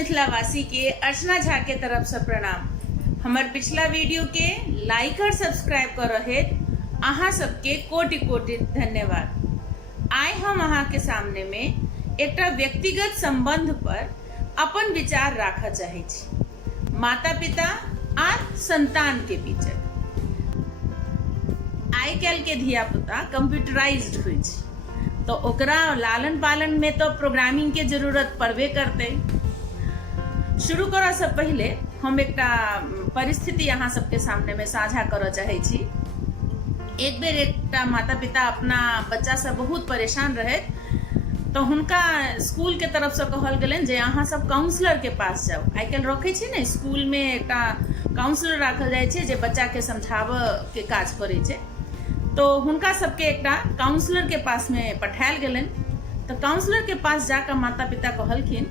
मिथिलावासी के अर्चना झा के तरफ से प्रणाम। हमार पिछला वीडियो के लाइक और सब्सक्राइब कर रहे अहाँ सबके कोटि कोटि धन्यवाद। आए हम अहाँ के सामने में एक व्यक्तिगत संबंध पर अपन विचार रखा चाहे छी। माता पिता और संतान के बीच आइ काल्हि के धिया पुता कंप्यूटराइज्ड हुई छै, तो ओकरा लालन पालन में तो प्रोग्रामिंग के जरूरत पड़बे करते। शुरू करा से पहले हम एक परिस्थिति यहाँ सबके सामने में साझा करऽ चाहे छी। एक बेर एक माता पिता अपना बच्चा से बहुत परेशान रहे, तो हुनका स्कूल के तरफ से कहल गेलन जे अहाँ सब काउंसलर के पास जाओ। आइ काल्हि रखे छी ने स्कूल में एक काउंसलर राखल जाय छै जे बच्चा के समझाबऽ के काज करे छै। तो हुनका सबके एक काउंसलर के पास में पठायल गेलन। तो काउंसलर के पास जाकर माता पिता कहलखिन,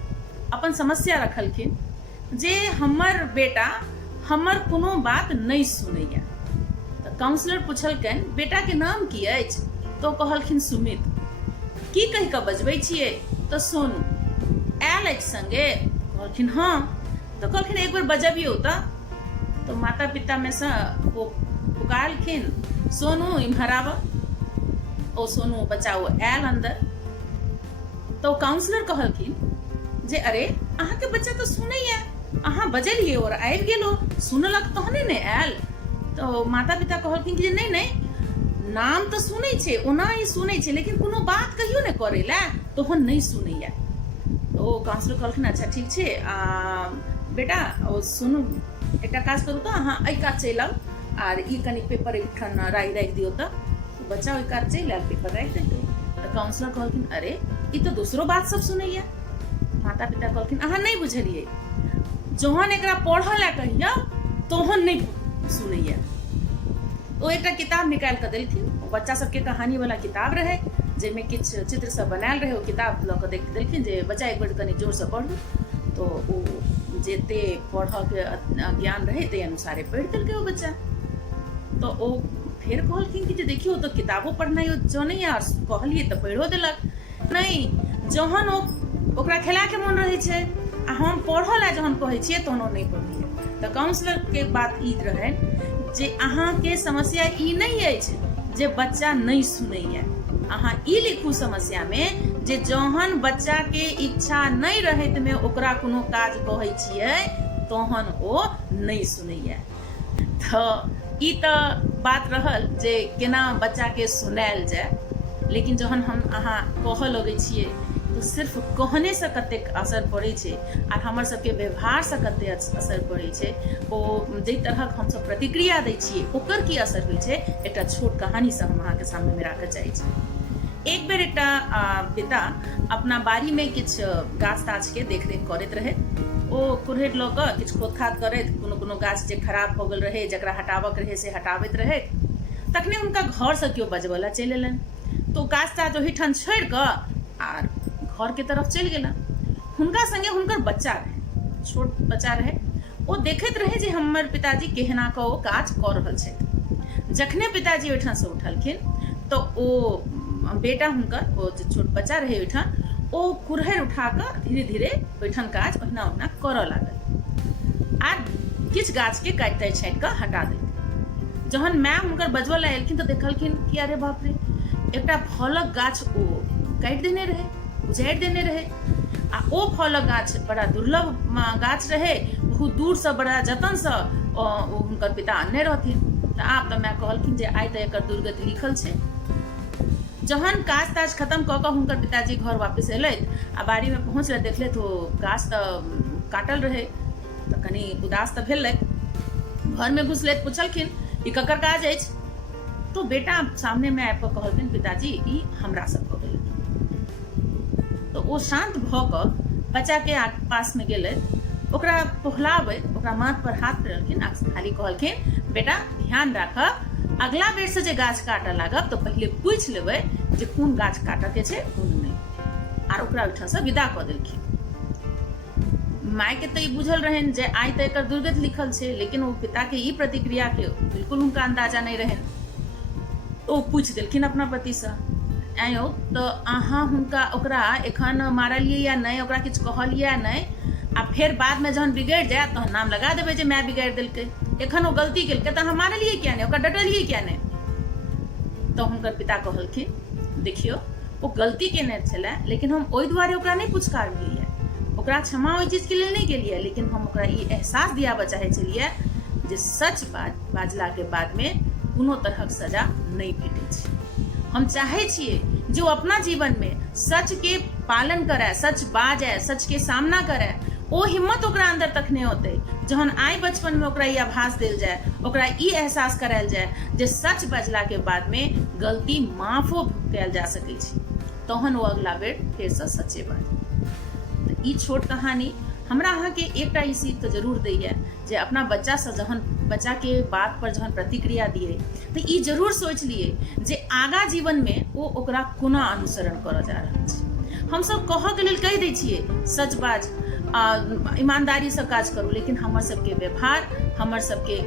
अपन समस्या रखलखिन जे हमर बेटा हमर कोनो बात नहीं सुनैया। तो काउंसलर पूछलकन बेटा के नाम की अछि? तो कहलखिन सुमित। की कहि कऽ बजबै छियै? तो सोनू। आयल अछि संगे? कहलखिन हाँ। तो कहलखिन एक बेर बजबियौ तो माता पिता में से वो पुकारलखिन, सोनू इम्हर आब। ओ सोनू बच्चा वो आयल अंदर। तो काउंसलर कहलखिन जे अरे अहाँ के बच्चा तो सुनैया, अहाँ बजलिए और आबि गेलो, सुनलक तहने ने आयल। तो माता पिता कहलखिन कि नहीं नहीं, नाम तो सुनै छै, ओना ही सुनै छै, लेकिन कोनो बात कहियो ने करे ला तोहन नहीं सुनैया। तो काउंसलर कहलखिन अच्छा ठीक छै, बेटा ओ सुनू एकटा काज करू तो अहाँ एहि काज चलि आउ आर ई कनी पेपर एकठन राखि दियौ। तो बच्चा ओहि काज चलि आयल, पेपर राखि देतै। तो काउंसलर कहलखिन अरे ई तो दूसरो बात सब सुनैया। माता पिता कहलखिन अहाँ नहीं बुझलिए, जहन एकरा पढ़ऽ ला कहिया तोहन नहीं सुनैया। ओ एक किताब निकाल कर देलखिन, बच्चा सबके कहानी वाला किताब रहे जेमे किछ चित्र सब बनायल रहे। ओ किताब लऽ कऽ देख देलखिन जे बच्चा एक बेर कनी जोर से पढ़ू। तो ओ जेते पढ़ऽ के ज्ञान रहे ते अनुसारे पढ़ि देलकै ओ बच्चा। तो ओ फिर कहलखिन कि जे देखियो तो किताबो पढ़नाइ जनैया और कहलिए तो पढ़ो देलक। नहीं, जहन ओकरा खेला के मन रहे छै आ हम पढ़ऽ ला जहन कहै छियै तहन ओ नहीं पढ़ैया। तो काउंसलर के बात ई रहे जे अहाँ के समस्या ई नहीं अछि जे बच्चा नहीं सुनैया। अहाँ ई लिखू समस्या में जे जहन बच्चा के इच्छा नहीं रहत में ओकरा कोनो काज कहै छियै तहन ओ नहीं सुनैया। तो ई तो बात रहल जे केना बच्चा के सुनायल जाए, लेकिन जहन हम अहाँ कहऽ लगै छियै तो सिर्फ कहने से कतेक असर पड़े छै और हमर सबके व्यवहार से कते असर पड़े छै, ओ जे तरहक हम सब प्रतिक्रिया दै छियै ओकर की असर होइ छै, एकटा छोट कहानी से हम अहाँ के सामने में राखऽ चाहै छी। एक बेर एकटा पिता अपना बाड़ी में किछ गाछ ताछ के देखरेख करैत रहे। ओ कुल्हड़ लऽ कऽ किछ खोदखाद करैत, कोनो गाछ जे खराब भऽ गेल रहे जकरा हटाबक रहे से हटाबैत रहे। तखने हुनका घर से केओ बजबऽ ला चलि एलनि। तो गाछ ताछ ओहिठाम छोड़ि कऽ आर घर के तरफ चलि गेला। हुनका संगे हुनकर बच्चा रहे, छोट बच्चा रहे। ओ देखैत रहे जे हमर पिताजी केहना कऽ ओ काज कऽ रहल छथि। जखने पिताजी ओहिठाम से उठलखिन तो ओ बेटा हुनकर ओ जे छोट बच्चा रहे ओहिठाम ओ कुल्हड़ उठा कऽ धीरे धीरे ओहिठाम काज ओहिना ओहिना करऽ लागल आ किछ गाछ के काटि छाटि कऽ हटा देलखिन। जहन माय हुनकर बजबऽ ला एलखिन तो देखलखिन कि अरे बाप रे, एकटा फलक गाछ ओ काटि देने रहे, उजाड़ि देने रहे। आ ओ फलक गाछ बड़ा दुर्लभ गाछ रहे, बहुत दूर से बड़ा जतन से हुनकर पिता आनने रहथिन। तो आब तो माय कहलखिन जे आइ तो एकर दुर्गति लिखल छै। जहन काज ताज खत्म कऽ कऽ हुनकर पिताजी घर वापस एलथि आ बाड़ी में पहुँचले, देखले तो गाछ तो काटल रहे। तो कनी उदास तो भेलथि, घर में घुसलथि, पूछलखिन ई ककर काज अछि? तो बेटा सामने में आबि कऽ कहलखिन पिताजी ई हमरा सब भऽ गेल। तो ओ शांत भऽ कऽ बच्चा के पास में गेलथि, ओकरा पोहलाबैत ओकरा माथ पर हाथ फेरलखिन, खाली कहलखिन बेटा ध्यान राखऽ, अगला बेर से जे गाछ काटऽ लागब तो पहले पूछि लेबै जे कोन गाछ काटऽ के छै कोन नहीं। आर ओकरा ओहिठाम से विदा कऽ देलखिन। माय के तो ई बुझल रहन जे आइ तो एकर दुर्गति लिखल छै, लेकिन ओ पिता के ई प्रतिक्रिया के बिल्कुल हुनका अंदाजा नहीं रहन। ओ पूछि देलखिन अपना पति से, आयो तो अहाँ हुनका ओकरा एखन मारलियै या नहीं, ओकरा किछु कहलियै या नहीं, आ फिर बाद में जहन बिगड़ जाए तो नाम लगा देवे जे मैं बिगाड़ दिलके, एखन वो गलती केलके तो हमारे लिए क्या नहीं, ओकरा डटलिए क्या नहीं। तो हुनकर पिता कहलखिन देखियो वो गलती केने छले, लेकिन हम ओहि दुआरे ओकरा नहीं पुचकारलिए, ओकरा क्षमा ओहि चीज के लिए नहीं केलिए, लेकिन हम ओकरा ई एहसास दियाबे चाहे छलिए जे सच बाजला के बाद में कोनो तरहक सजा नहीं भेटै छै। हम चाहे छिए जो अपना जीवन में सच के पालन करे, सच बाजे, सच के सामना करे, ओ हिम्मत ओकरा अंदर तखने होते जहन आइ बचपन में ओकरा ई आभास देल जाए, ओकरा ई एहसास करायल जाए जे सच बजला के बाद में गलती माफो कयल जा सकै छै, तहन वो अगला बेर फेर से सच्चे बात। तो ई छोट कहानी हमरा अहाँ के एकटा ई सीख तो जरूर दैये जे अपना बच्चा से जहन बच्चा के बात पर जहन प्रतिक्रिया दिए तो ई जरूर सोच लिए जे आगा जीवन में वो ओकरा कोना अनुसरण करऽ जा रहल छै। हम सब कहऽ के लेल कहि दै छियै सच बाज, ईमानदारी से काज करू, लेकिन हमर सबके व्यवहार, हमर सबके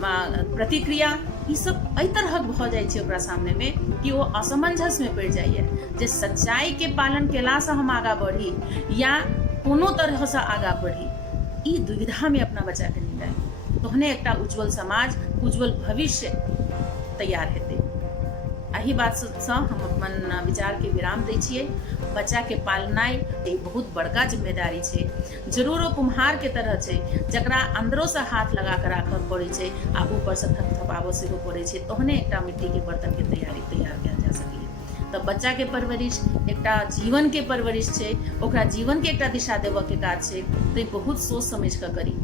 प्रतिक्रिया ई सब एहि तरहक भऽ जाइ छै ओकरा सामने में कि वो असमंजस में पड़ि जाइए जे सच्चाई के पालन केला से हम आगा बढ़ी या कोनो तरह से आगा बढ़ी, ई दुविधा में अपना बच्चा के नहीं लाए, तहने एकटा उज्जवल समाज, उज्जवल भविष्य तैयार हेतै। एही बात से हम अपन विचार के विराम दै छियै। बच्चा के पालनाइ एक बहुत बड़का जिम्मेदारी छै, जरूर वो कुम्हार के तरह छै जकरा अंदरो से हाथ लगा कर राखऽ पड़ै छै आ ऊपर से थपथपाबो सेहो पड़ै छै, तहने एकटा मिट्टी के बर्तन के तैयार कयल जा सकैए। तब बच्चा के परवरिश एकटा जीवन के परवरिश छै, ओकरा जीवन के एकटा दिशा देवऽ के काज छै, तो बहुत सोच समझ कऽ करी।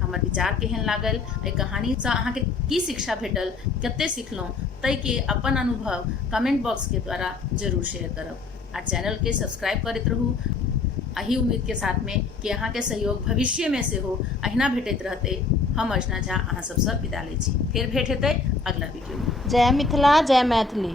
हमर विचार केहन लागल, एहि कहानी से अहाँ के की शिक्षा भेटल, कते सिखलहुँ, तै के अपन अनुभव कमेंट बॉक्स के द्वारा जरूर शेयर करब। आ चैनल के सब्सक्राइब करैत रहू, एही उम्मीद के साथ में कि अहाँ के सहयोग भविष्य में से हो अहिना भेटैत रहते। हम अर्चना झा अहाँ सबसँ विदा लै छी, फेर भेट हेतै अगला वीडियो में। जय मिथिला, जय मैथिली।